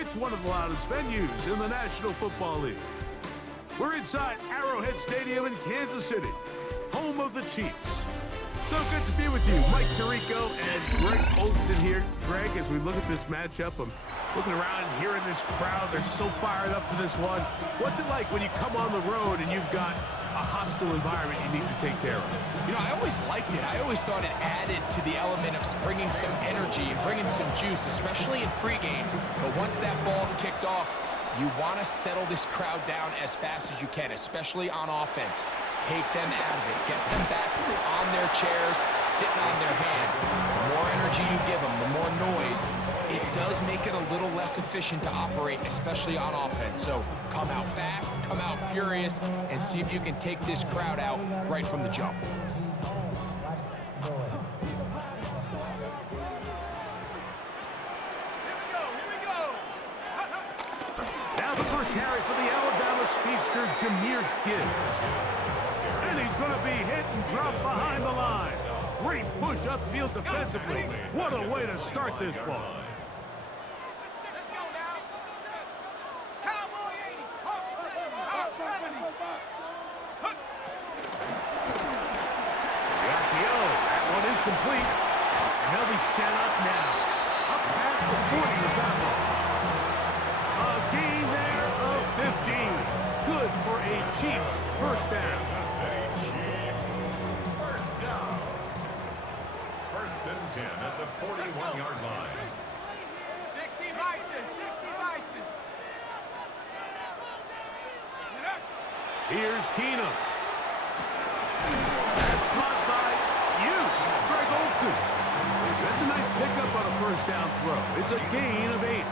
It's one of the loudest venues in the National Football League. We're inside Arrowhead Stadium in Kansas City, home of the Chiefs. So good to be with you, Mike Tirico and Greg Olson here. Greg, as we look at this matchup, I'm looking around and hearing this crowd. They're so fired up for this one. What's it like when you come on the road and you've got a hostile environment you need to take care of? You know, I always liked it. I always thought it added to the element of bringing some energy and bringing some juice, especially in pregame. But once that ball's kicked off, you want to settle this crowd down as fast as you can, especially on offense. Take them out of it. Get them back on their chairs, sitting on their hands. The more energy you give them, the more noise. It does make it a little less efficient to operate, especially on offense. So come out fast, come out furious, and see if you can take this crowd out right from the jump. Now the first carry for the Alabama speedster, Jahmyr Gibbs. And he's going to be hit and dropped behind the line. Great push upfield defensively. What a way to start this ball. Let's go now. Cowboy 80. Hawk 70. The RPO. That one is complete. And they'll be set up now. Up past the 40 with that ball. A gain there of 15. Good for a Chiefs first down. First and 10 at the 41-yard line. 60 Bison. 60 Bison. Here's Keenum. That's caught by you, Greg Olson. That's a nice pickup on a first down throw. It's a gain of 8.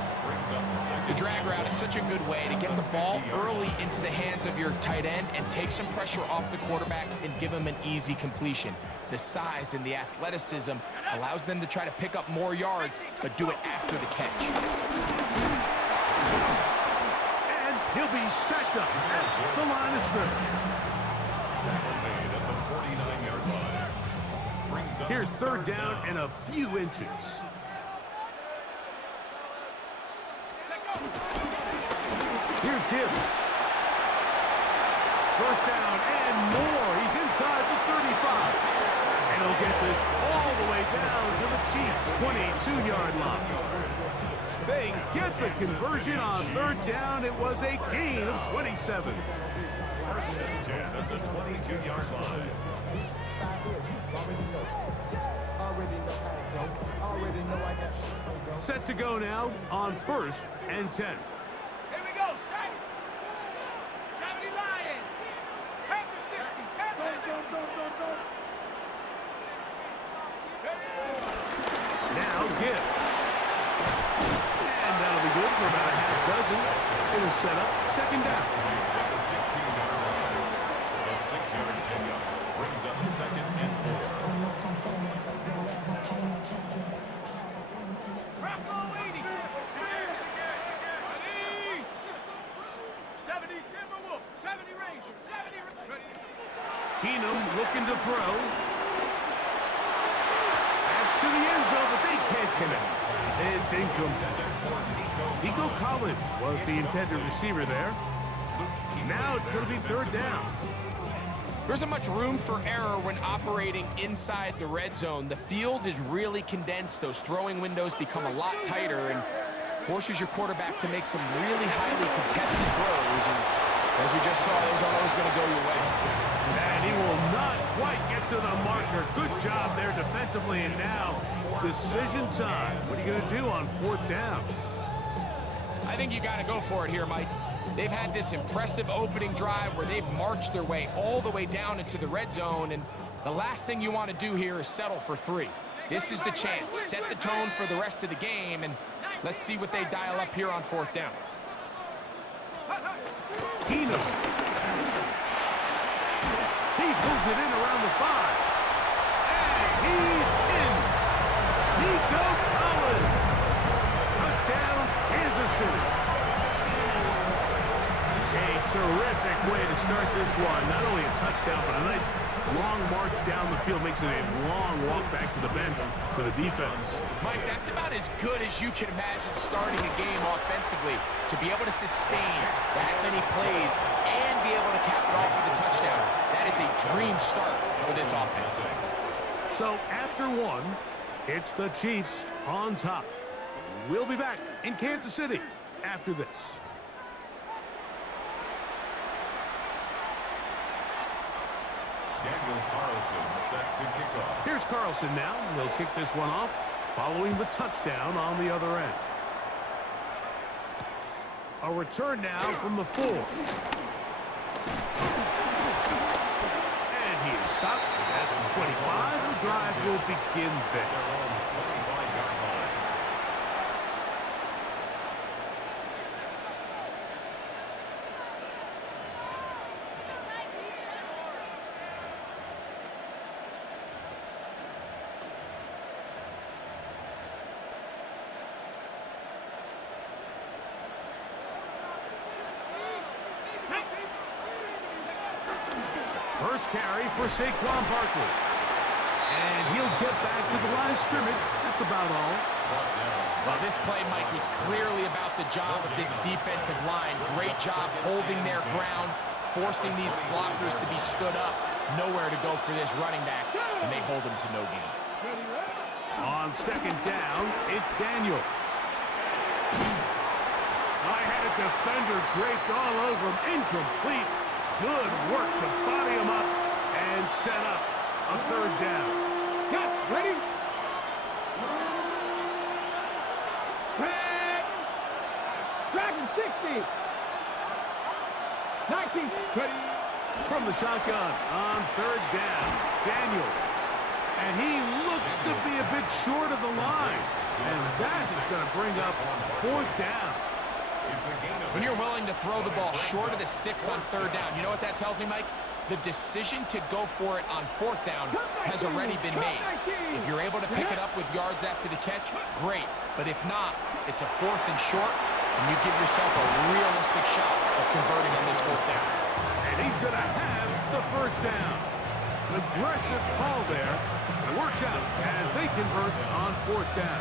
The drag route is such a good way to get the ball early into the hands of your tight end and take some pressure off the quarterback and give him an easy completion. The size and the athleticism allows them to try to pick up more yards, but do it after the catch. And he'll be stacked up at the line of scrimmage. Here's third down and a few inches. Here's Gibbs. First down and more. He's inside the 35. And he'll get this all the way down to the Chiefs' 22-yard line. They get the conversion on third down. It was a gain of 27. First and 10 at the 22-yard line. Set to go now on first and 10. Here we go. 70 Lions. Panther 60. Panther 60. Now Gibbs. And that'll be good for about a half dozen. It'll set up second down. The 16-yard line. A 6-yard pickup brings up second and 4. Bronco 80. 70 Timberwolf. 70 Ranger. 70 Keenum looking to throw. That's to the end zone, but they can't connect. It's incomplete. Nico Collins was the intended receiver there. Now it's going to be third down. There isn't much room for error when operating inside the red zone. The field is really condensed. Those throwing windows become a lot tighter and forces your quarterback to make some really highly contested throws. And as we just saw, those aren't always going to go your way. And he will not quite get to the marker. Good job there defensively. And now decision time. What are you going to do on fourth down? I think you got to go for it here, Mike. They've had this impressive opening drive where they've marched their way all the way down into the red zone, and the last thing you want to do here is settle for 3. This is the chance. Set the tone for the rest of the game, and let's see what they dial up here on fourth down. Keenum. He pulls it in around the 5. And he's in. Nico Collins. Touchdown, Kansas City. A terrific way to start this one. Not only a touchdown, but a nice long march down the field makes it a long walk back to the bench for the defense. Mike, that's about as good as you can imagine starting a game offensively. To be able to sustain that many plays and be able to cap it off with a touchdown, that is a dream start for this offense. So after one, it's the Chiefs on top. We'll be back in Kansas City after this. Daniel Carlson set to kick off. Here's Carlson now. He'll kick this one off following the touchdown on the other end. A return now from the 4. And he is stopped at the 25. The drive will begin there. First carry for Saquon Barkley. And he'll get back to the line of scrimmage. That's about all. Well, this play, Mike, was clearly about the job of this defensive line. Great job holding their ground, forcing these blockers to be stood up. Nowhere to go for this running back, and they hold him to no gain. On second down, it's Daniels. I had a defender draped all over him. Incomplete. Good work to body him up and set up a third down. Yeah, ready? Dragon 60. 19. Ready. From the shotgun on third down, Daniels. And he looks to be a bit short of the line. And that is going to bring up fourth down. When you're willing to throw the ball short of the sticks on third down, you know what that tells me, Mike? The decision to go for it on fourth down has already been made. If you're able to pick it up with yards after the catch, great. But if not, it's a fourth and short, and you give yourself a realistic shot of converting on this fourth down. And he's going to have the first down. Aggressive call there. It works out as they convert on fourth down.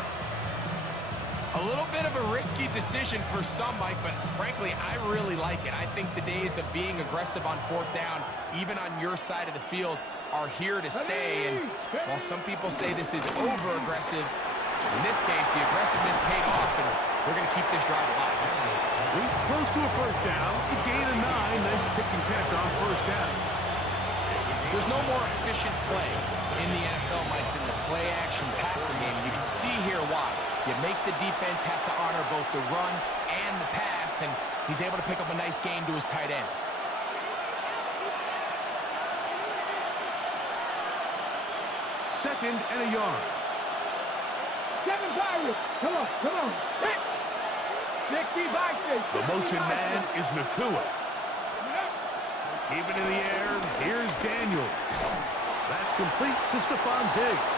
A little bit of a risky decision for some, Mike, but frankly, I really like it. I think the days of being aggressive on fourth down, even on your side of the field, are here to stay. And while some people say this is over-aggressive, in this case, the aggressiveness paid off, and we're going to keep this drive alive. He's close to a first down. To gain a 9. Nice pitch and catch on first down. There's no more efficient play in the NFL, Mike, than the play-action passing game. And you can see here why. You make the defense have to honor both the run and the pass, and he's able to pick up a nice gain to his tight end. Second and a yard. 7 Pirates. Come on, come on. 60 by 60. The motion man is Nakua. Keep it in the air. Here's Daniels. That's complete to Stephon Diggs.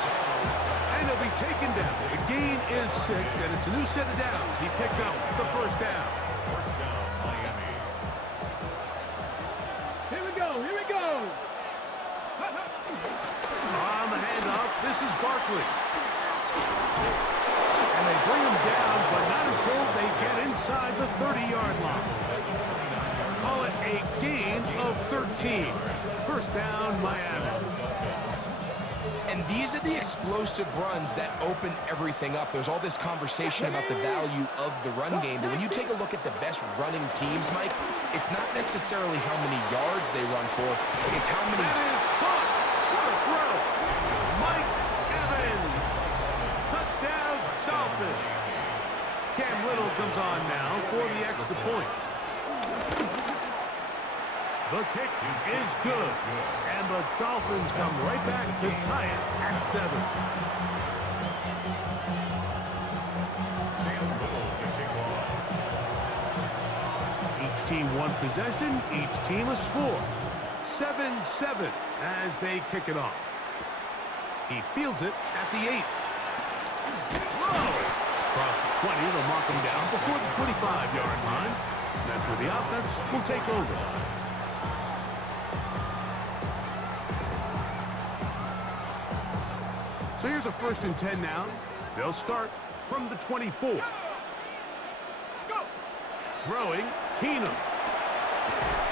And he'll be taken down. The gain is 6, and it's a new set of downs. He picked up the first down. First down, Miami. Here we go, here we go. On the handoff, this is Barkley. And they bring him down, but not until they get inside the 30-yard line. Call it a gain of 13. First down, Miami. And these are the explosive runs that open everything up. There's all this conversation about the value of the run game, but when you take a look at the best running teams, Mike, it's not necessarily how many yards they run for, it's how many... That is caught. What a throw. Mike Evans. Touchdown, Dolphins. Cam Little comes on now for the extra point. The kick is good, and the Dolphins come right back to tie it at 7. Each team one possession, each team a score. 7-7 as they kick it off. He fields it at the 8. Whoa! Across the 20, they'll mark him down before the 25-yard line. That's where the offense will take over. So here's a 1st and 10 now. They'll start from the 24. Throwing, Keenum.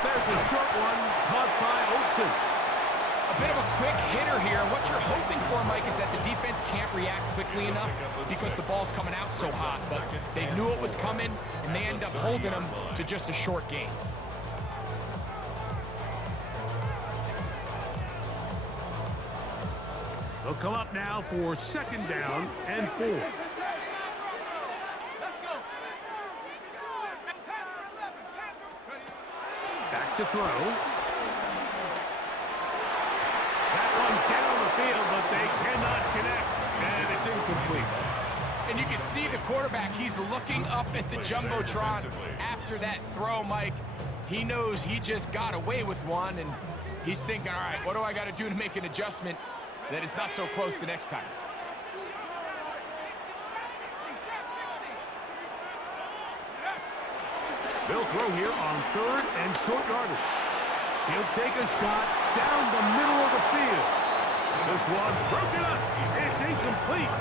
There's a short one, caught by Olsen. A bit of a quick hitter here. What you're hoping for, Mike, is that the defense can't react quickly enough because the ball's coming out so hot. But they knew it was coming, and they end up holding them to just a short gain. They'll come up now for 2nd down and 4. Back to throw. That one down the field, but they cannot connect, and it's incomplete. And you can see the quarterback, he's looking up at the Jumbotron after that throw, Mike. He knows he just got away with one, and he's thinking, all right, what do I got to do to make an adjustment that it's not so close the next time? They'll throw here on 3rd and short yardage. He'll take a shot down the middle of the field. This one broken up. It's incomplete.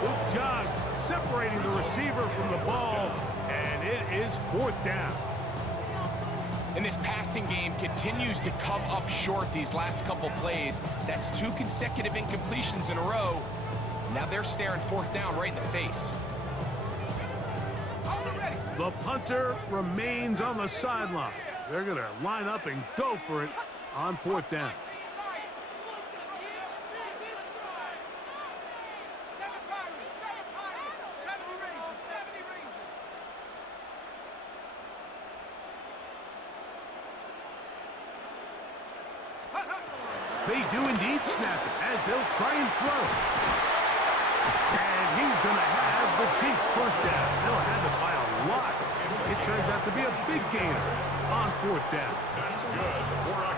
Good job separating the receiver from the ball, and it is 4th down. And this passing game continues to come up short these last couple plays. That's 2 consecutive incompletions in a row. Now they're staring 4th down right in the face. The punter remains on the sideline. They're going to line up and go for it on 4th down. They do indeed snap it as they'll try and throw. And he's going to have the Chiefs 1st down. They'll have it by a lot. It turns out to be a big gainer on 4th down.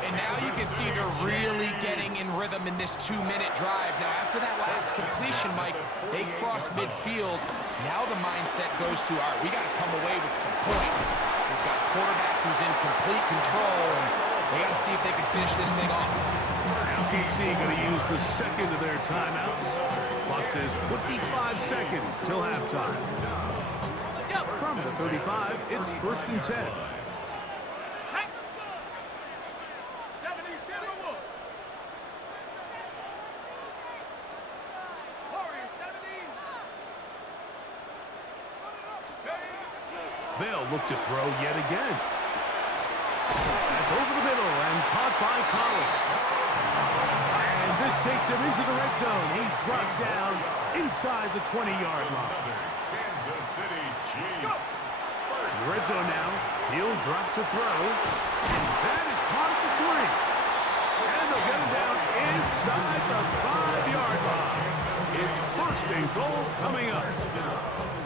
And now you can see they're really getting in rhythm in this 2-minute drive. Now, after that last completion, Mike, they cross midfield. Now the mindset goes to, all right, we got to come away with some points. We've got a quarterback who's in complete control, and they got to see if they can finish this thing off. LKC going to use the 2nd of their timeouts. Clock says 25 seconds till halftime. From the 35, it's 1st and 10. They'll look to throw yet again. That's over the middle and caught by Collins. And this takes him into the red zone. He's brought down inside the 20-yard line. Kansas City Chiefs. In the red zone now, he'll drop to throw. That is caught at the 3. And they'll get him down inside the 5-yard line. It's 1st and goal coming up.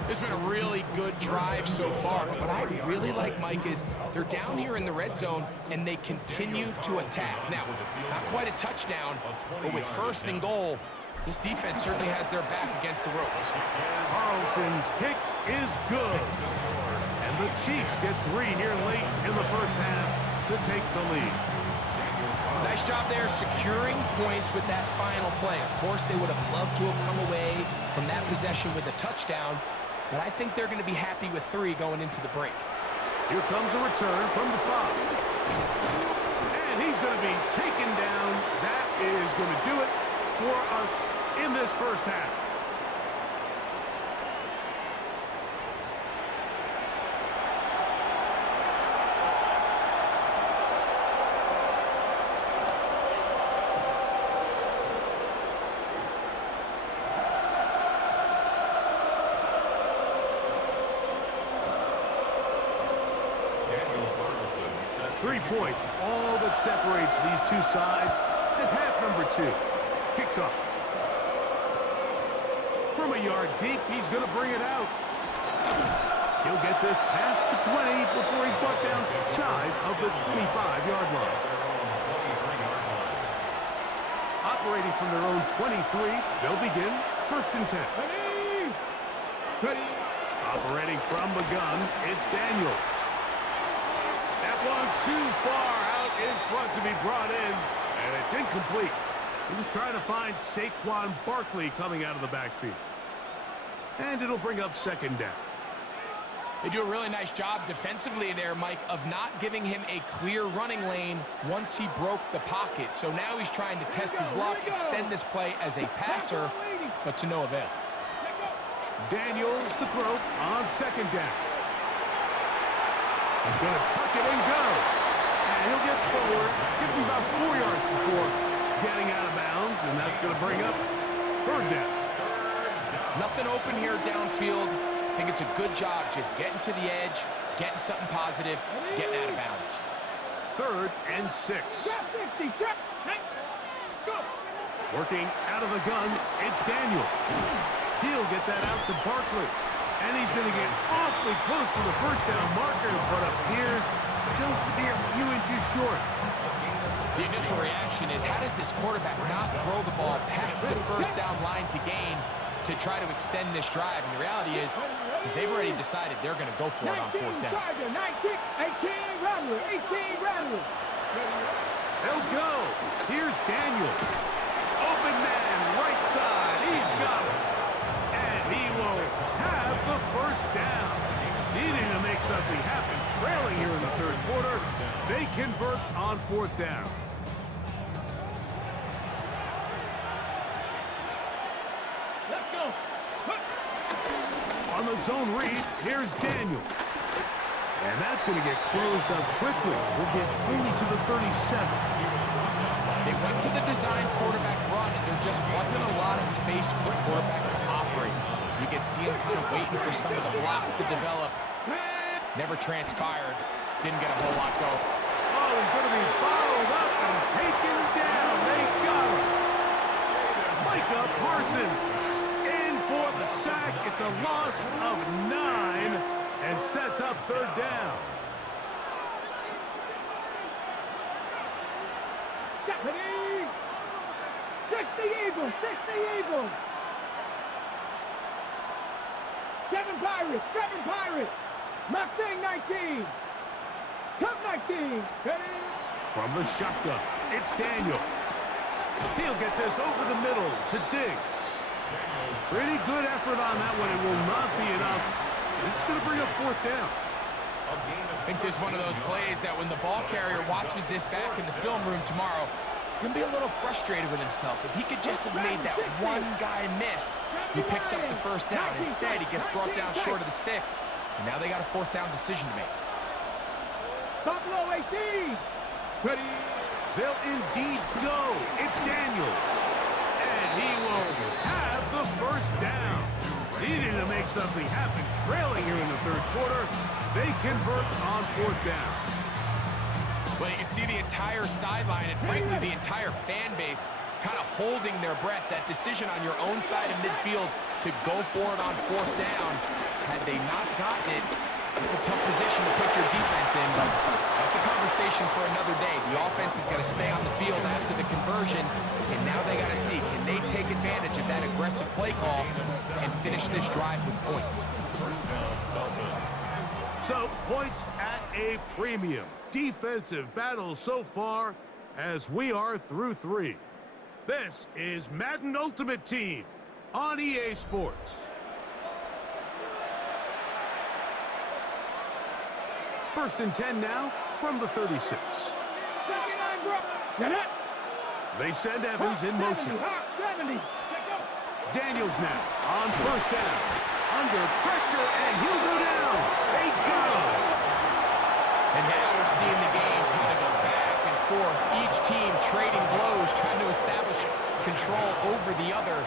It's been a really good drive so far, but what I really like, Mike, is they're down here in the red zone, and they continue to attack. Now, not quite a touchdown, but with 1st and goal, this defense certainly has their back against the ropes. Carlson's kick is good. And the Chiefs get 3 here late in the 1st half to take the lead. Nice job there securing points with that final play. Of course, they would have loved to have come away from that possession with a touchdown, but I think they're going to be happy with 3 going into the break. Here comes a return from the 5. And he's going to be taken down. That is going to do it for us in this 1st half. Points, all that separates these two sides is half number 2. Kicks off. From a yard deep, he's going to bring it out. He'll get this past the 20 before he's brought down shy of the 25-yard line. Operating from their own 23, they'll begin 1st and 10. Ready. Operating from the gun, it's Daniels. That one too far out in front to be brought in, and it's incomplete. He was trying to find Saquon Barkley coming out of the backfield. And it'll bring up second down. They do a really nice job defensively there, Mike, of not giving him a clear running lane once he broke the pocket. So now he's trying to test his luck, extend this play as a passer, but to no avail. Daniels to throw on second down. He's going to tuck it and go. And he'll get forward, give him about 4 yards before getting out of bounds, and that's going to bring up third down. Nothing open here downfield. I think it's a good job just getting to the edge, getting something positive, getting out of bounds. 3rd and 6. Working out of the gun, it's Daniel. He'll get that out to Barkley. And he's going to get awfully close to the first down marker, but appears just to be a few inches short. The initial reaction is, how does this quarterback not throw the ball past the first down line to gain to try to extend this drive? And the reality is, because they've already decided they're going to go for it on 4th down. 18 Rattler. They'll go. Here's Daniel. Open man, right side. He's got it. And he will have the first down. Needing to make something happen, trailing here in the 3rd quarter. They convert on 4th down. Let's go. On the zone read, here's Daniels. And that's going to get closed up quickly. We'll get only to the 37. They went to the design quarterback run, and there just wasn't a lot of space for the quarterback to operate. You could see him kind of waiting for some of the blocks to develop. Never transpired. Didn't get a whole lot going. Oh, he's going to be bottled up and taken down. They got him. Micah Parsons in for the sack. It's a loss of 9 and sets up 3rd down. Japanese! 60 Eagles! 60 Eagles! 7 Pirates! Mustang 19! Cup 19! Ready? From the shotgun, it's Daniel. He'll get this over the middle to Diggs. Pretty good effort on that one. It will not be enough. It's going to bring up 4th down. I think there's one of those plays that when the ball carrier watches this back in the film room tomorrow, he's going to be a little frustrated with himself. If he could just have made that one guy miss, he picks up the first down. Instead, he gets brought down short of the sticks, and now they got a 4th down decision to make. Buffalo 18! Ready? They'll indeed go. It's Daniels. And he will have the first down. Needing to make something happen, trailing here in the 3rd quarter. They convert on 4th down. Well, you can see the entire sideline and, frankly, the entire fan base kind of holding their breath. That decision on your own side of midfield to go for it on 4th down, had they not gotten it, it's a tough position to put your defense in, but that's a conversation for another day. The offense is going to stay on the field after the conversion, and now they got to see, can they take advantage of that aggressive play call and finish this drive with points? So, points at a premium. Defensive battle so far as we are through 3. This is Madden Ultimate Team on EA Sports. First and 10 now from the 36. They send Evans in motion. Daniels now on 1st down. Under pressure, and he'll go down. They got him. And now we're seeing the game kind of go back and forth. Each team trading blows, trying to establish control over the other.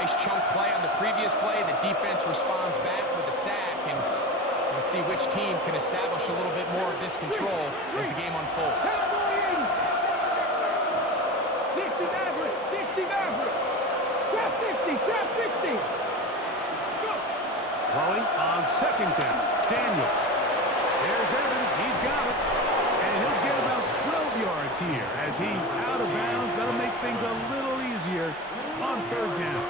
Nice chunk play on the previous play. The defense responds back with a sack, and we'll see which team can establish a little bit more of this control as the game unfolds. 60 Maverick! Trap 60! Throwing on 2nd down. Daniel. There's Evans. He's got it. And he'll get about 12 yards here as he's out of bounds. That'll make things a little easier on 3rd down.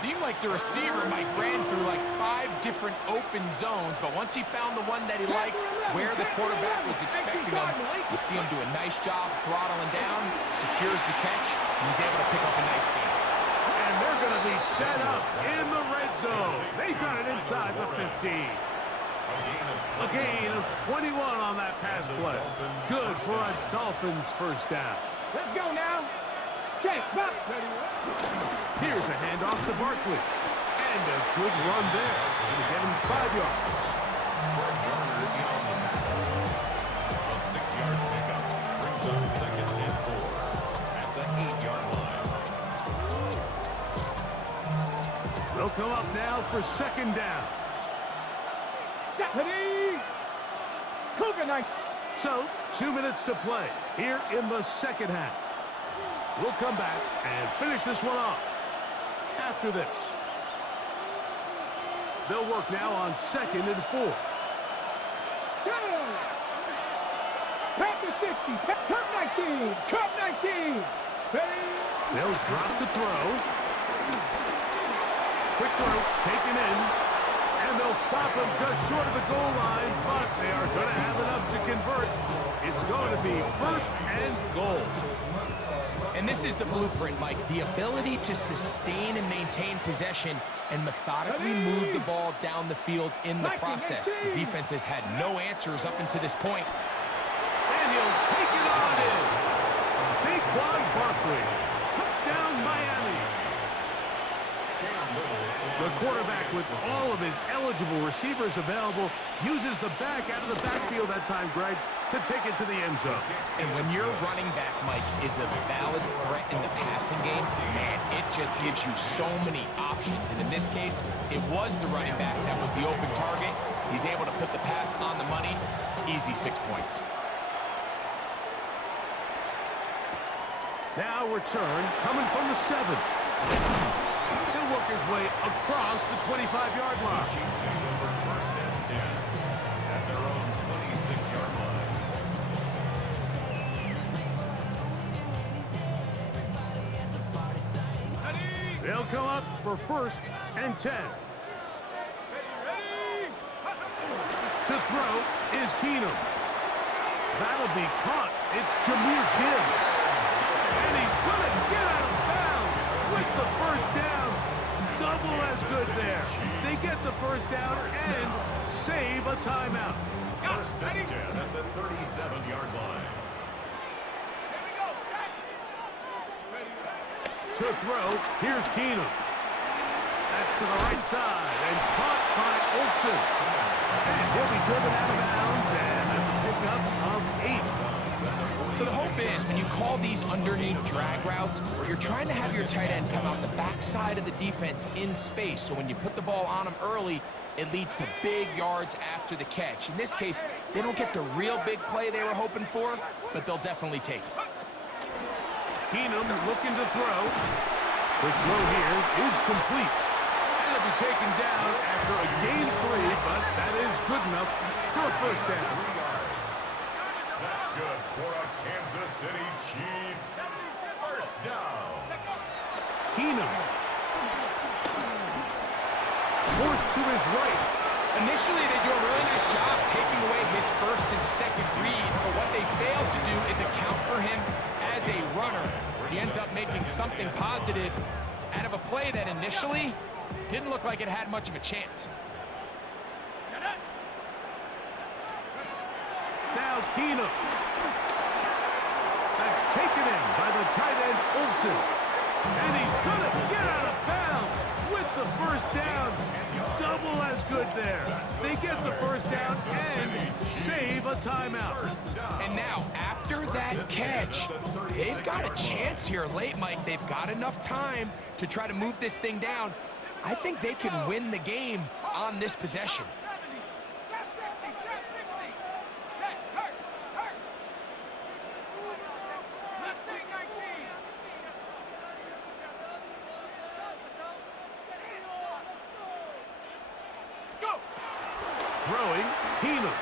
seemed like the receiver, Mike, ran through like 5 different open zones, but once he found the one that he liked, where the quarterback was expecting him, you see him do a nice job throttling down, secures the catch, and he's able to pick up a nice game. And they're going to be set up in the red zone. They got it inside the 15. A gain of 21 on that pass play. Good for a Dolphins first down. Let's go now. Check, back. Here's a handoff to Barkley. And a good run there. Going to get him 5 yards. A 6-yard pickup brings up 2nd and 4 at the 8-yard line. They'll come up now for 2nd down. Ready. Cougar night. So, 2 minutes to play here in the second half. We'll come back and finish this one off after this. They'll work now on 2nd and 4. Go. Panther 60. Cup 19. Cup 19. Ready. They'll drop to throw. Quick throw taken in. And they'll stop him just short of the goal line, but they are going to have enough to convert. It's going to be 1st and goal. And this is the blueprint, Mike. The ability to sustain and maintain possession and methodically move the ball down the field in the process. The defense has had no answers up until this point. And he'll take it on in. Saquon Barkley. Touchdown, Miami. The quarterback, with all of his eligible receivers available, uses the back out of the backfield that time, Greg, to take it to the end zone. And when your running back, Mike, is a valid threat in the passing game, man, it just gives you so many options. And in this case, it was the running back that was the open target. He's able to put the pass on the money. Easy 6 points. Now return coming from the 7. He'll work his way across the 25-yard line. Chiefs take over 1st and 10 at their own 26-yard line. They'll come up for 1st and 10. To throw is Keenum. That'll be caught. It's Jahmyr Gibbs. And he's going to get out of bounds with the 1st down. Double as good there. They get the 1st down and save a timeout. 1st and 10 at the 37-yard line. To throw, here's Keenum. That's to the right side and caught by Olsen. And he'll be driven out of bounds, and that's a pickup of 8. So the hope is when you call these underneath drag routes, you're trying to have your tight end come out the backside of the defense in space. So when you put the ball on him early, it leads to big yards after the catch. In this case, they don't get the real big play they were hoping for, but they'll definitely take it. Keenum looking to throw. The throw here is complete. And it'll be taken down after a gain of 3, but that is good enough for a 1st down. 3 yards. That's good for a Kansas City Chiefs 1st down. Keenum. Forced to his right. Initially, they do a really nice job taking away his 1st and 2nd read, but what they fail to do is account for him as a runner. He ends up making something positive out of a play that initially didn't look like it had much of a chance. Now Keenum. That's taken in by the tight end Olsen. And he's going to get out of bounds with the 1st down. Double as good there. They get the 1st down and save a timeout. And now, after that catch, they've got a chance here late, Mike. They've got enough time to try to move this thing down. I think they can win the game on this possession. Throwing, Keenum.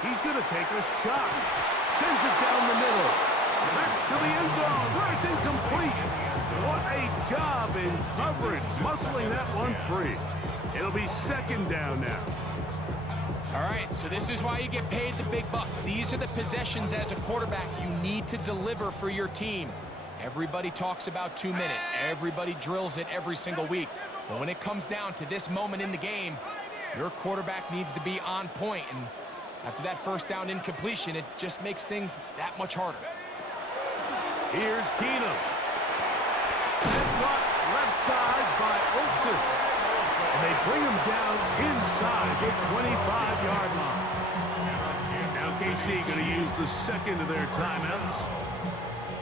He's going to take a shot. Sends it down the middle. That's to the end zone, where it's incomplete. What a job in coverage, muscling that one free. It'll be second down now. All right, so this is why you get paid the big bucks. These are the possessions as a quarterback you need to deliver for your team. Everybody talks about 2 minutes. Everybody drills it every single week. But when it comes down to this moment in the game, your quarterback needs to be on point. And after that first down incompletion, it just makes things that much harder. Here's Keenum. It's caught left side by Olsen. And they bring him down inside the 25-yard line. Now KC going to use the second of their timeouts.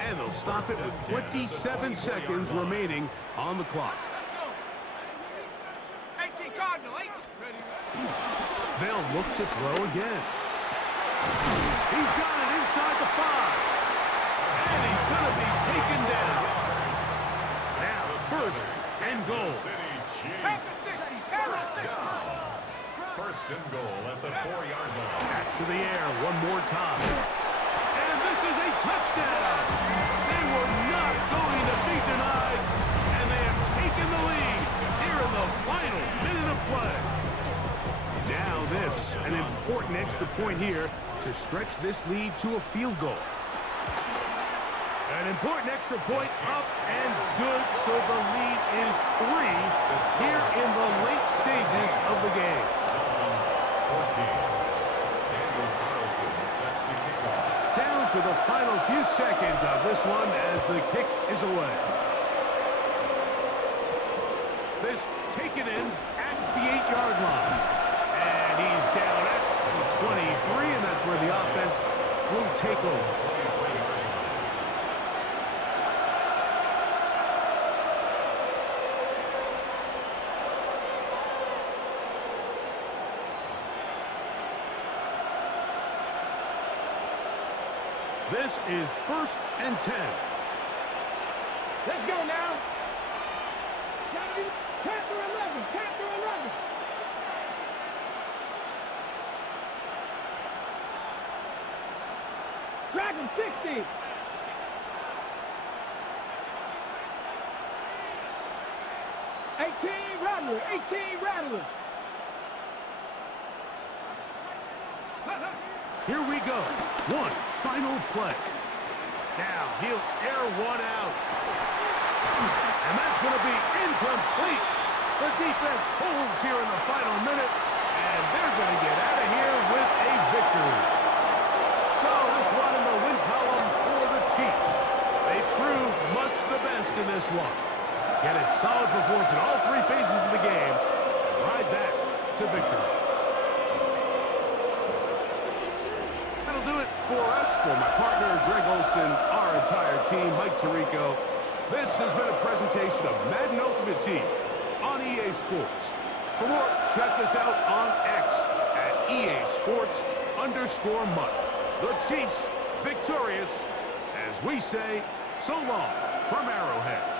And they'll stop it with 27 seconds remaining on the clock. 18 Cardinal, 18. They'll look to throw again. He's got it inside the 5. And he's going to be taken down. Now, first and goal. Pack the 60, pack the 60. First and goal at the 4-yard line. Back to the air one more time. And this is a touchdown. They were not going to be denied. And they have taken the lead here in the final minute of play. Now this, an important extra point here to stretch this lead to a field goal. An important extra point up and good, so the lead is 3 here in the late stages of the game. 14. Daniel Carlson set to kick off. Down to the final few seconds of this one as the kick is away. This taken in at the 8-yard line. And he's down at the 23, and that's where the offense will take over. This is first and 10. Let's go now. Panther 11, Panther 11. Dragon 60. Rattler, 18 Rattler. Here we go. One final play. Now he'll air one out. And that's going to be incomplete. The defense holds here in the final minute, and they're going to get out of here with a victory. So this one in the win column for the Chiefs. They proved much the best in this one. Get a solid performance in all 3 phases of the game. Ride that to victory. That'll do it for us. For my partner, Greg Olson, our entire team, Mike Tirico, this has been a presentation of Madden Ultimate Team on EA Sports. For more, check us out on X at EA Sports_Mike. The Chiefs victorious, as we say, so long from Arrowhead.